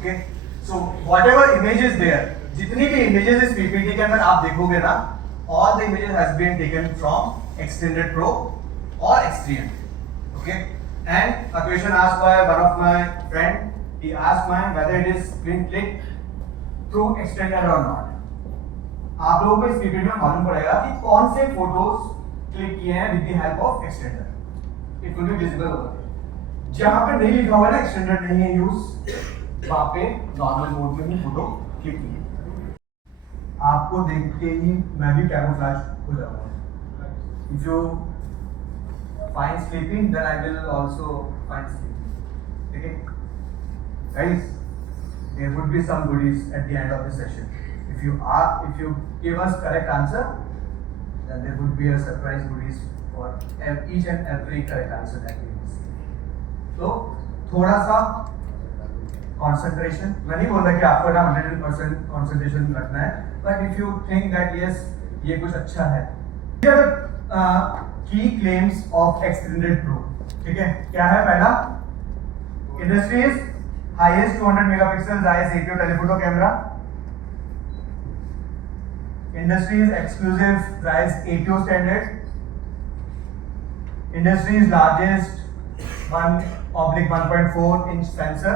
Okay so whatever image is there, जितनी भी इमेजेस इस पीपीटी के अंदर आप देखोगे ना, all the images has been taken from Extended Pro or Xtream. Okay, and a question asked by one of my friend, he asked me whether it is been clicked through Extended or not. आप लोगों को इस पीपीटी में मालूम पड़ेगा कि कौन से फोटोज क्लिक किए हैं with the help of extender. It will be visible over there. जहां पे नहीं लिखा हुआ है ना एक्सटेंडर नहीं है यूज, वहां पे नॉर्मल मोड में ही फोटो क्लिक कीजिए. आपको देख के ही मैं भी कैमोफ्लेज हो जाऊंगा. If you find sleeping then I will also find sleeping. ठीक है guys, there would be some goodies at the end of the session. If you give us correct answer, then there would be a surprise goodies for each and every correct answer that we receive. So थोड़ा सा concentration. मैं नहीं बोल रहा कि आपको ना 100% concentration रखना है, but if you think that yes ये कुछ अच्छा है. Here key claims of Extended Pro. ठीक है, क्या है पहला? Industries highest 200 megapixel Zeiss APO telephoto camera. Industry's exclusive Zeiss APO standard. Industry's largest 1/1.4 inch sensor.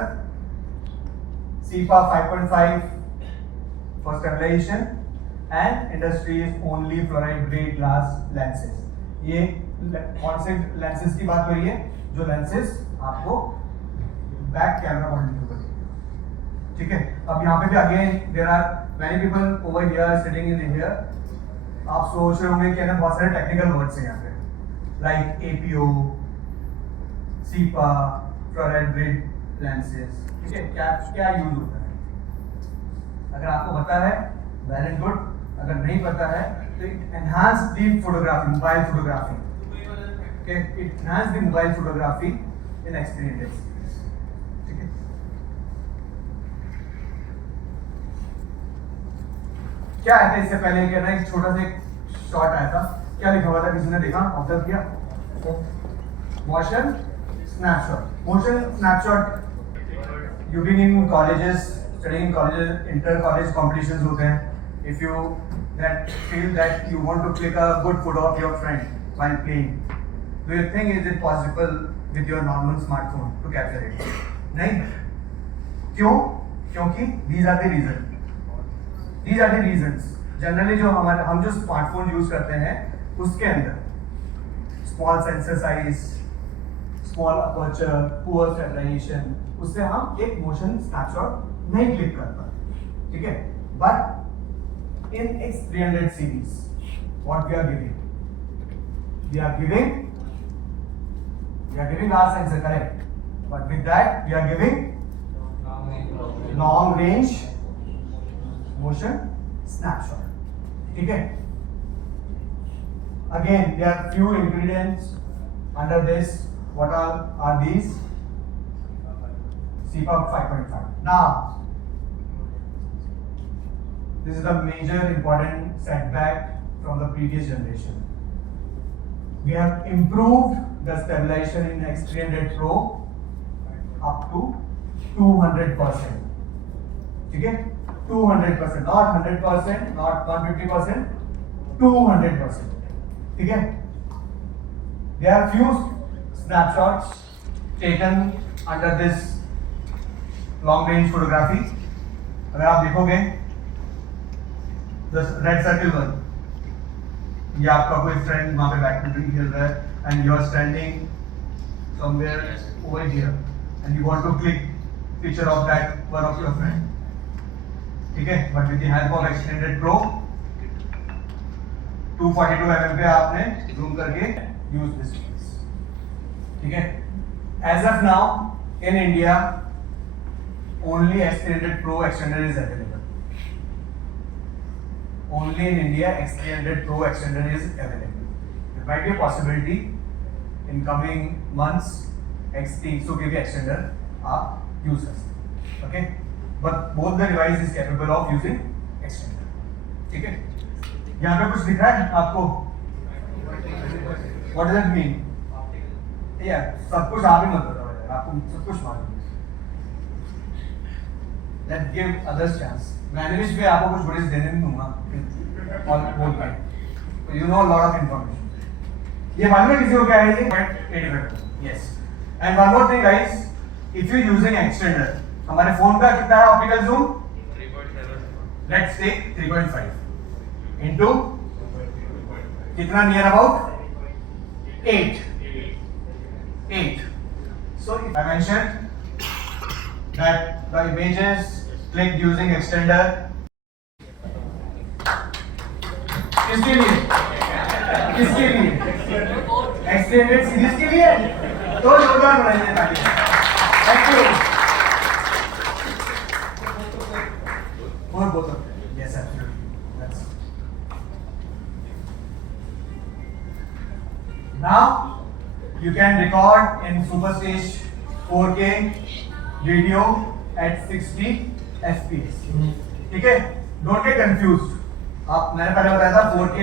CIPA 5.5 for stabilization and industry's only fluoride grade glass lenses. ये कौन से lenses की बात हो रही है? जो lenses आपको बैक कैमरा मॉनिटर करेगा. ठीक है, अब यहाँ पे भी again there are many people over here sitting in here. आप सोच रहे होंगे कि ना बहुत सारे टेक्निकल वर्ड्स हैं यहाँ पे, like APO, cepa, fluoride grade lenses. ठीक है, क्या क्या यूज होता है? अगर आपको पता है वेल एंड गुड, अगर नहीं पता है तो it enhance the photography, mobile photography. Okay, it enhance the mobile photography in experience. ठीक है, क्या आया था इससे पहले? क्या ना एक छोटा सा एक शॉट आया था. क्या लिखा हुआ था? किसी ने देखा, ऑब्जर्व किया? Motion snapshot. Motion snapshot you being in colleges, studying in colleges, inter college competitions होते हैं. If you that feel that you want to click a good photo of your friend while playing, do you think is it possible with your normal smartphone to capture it? नहीं. क्यों? क्योंकि these are the reasons. Generally जो हम जो smartphone use करते हैं उसके अंदर small sensor size, small aperture, poor stabilization, उससे हम एक मोशन स्नैपशॉट नहीं क्लिक कर पाते. ठीक है, but in X300 series what we are giving our sensor, correct, but with that we are giving long range motion snapshot. ठीक है, again there are few ingredients under this. What are these? CIPA 5.5. Now this is the major important setback from the previous generation. We have improved the stabilization in X300 Pro up to 200%. ठीक है, 200%, not 100%, not 150%, 200%. ठीक है, there are few snapshots taken under this long range photography. अगर आप देखोगे the red circle one, ये आपका कोई फ्रेंड वहां पे बैडमिंटन खेल रहा है and you are standing somewhere over here and you want to click picture of that one of your friend. ठीक है, but with the help of Extended Pro 242 mm पे आपने zoom करके use this piece. ठीक है, as of now in India only X300 Pro extender is available. Only in India X300 Pro extender is available. There might be a possibility in coming months X300 के भी extender आप use कर सकते. Okay, but both the device is capable of using extender. ठीक है, यहाँ पे कुछ दिख रहा है आपको? What does that mean? Yeah, सब कुछ आप ही मत बताओ यार, आपको सब कुछ मालूम है. Let's give others chance. मैं एनिमेश पे आपको कुछ बड़े देने नहीं दूंगा और बोल पाए you know a lot of information. ये मालूम है किसी को क्या है ये? 85. Yes. And one more thing guys, if you using extender, हमारे फोन का कितना है ऑप्टिकल जूम? 3.7. Let's take 3.5 into कितना near about 8. So if I mentioned that the images clicked using extender किसके लिए? किसके लिए? एक्सटेंडेड सीरीज के लिए? तो जोरदार बनाइए ताकि थैंक यू और both of them yes absolutely that's now you can record in Super Stage 4K video at 60 fps. ठीक है? Don't get confused. आप मैंने पहले बताया था 4K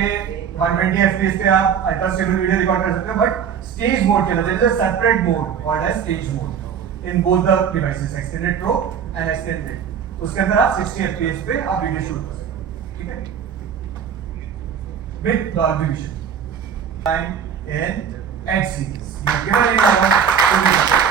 120 fps पे आप अल्ट्रा स्टेबल वीडियो रिकॉर्ड कर सकते हो बट स्टेज मोड के लिए there is a separate mode called as stage mode in both the devices extended pro and extended. उसके अंदर आप 60 fps पे आप वीडियो शूट कर सकते हो. ठीक है? With Dolby Vision. I'm in X series. You give it a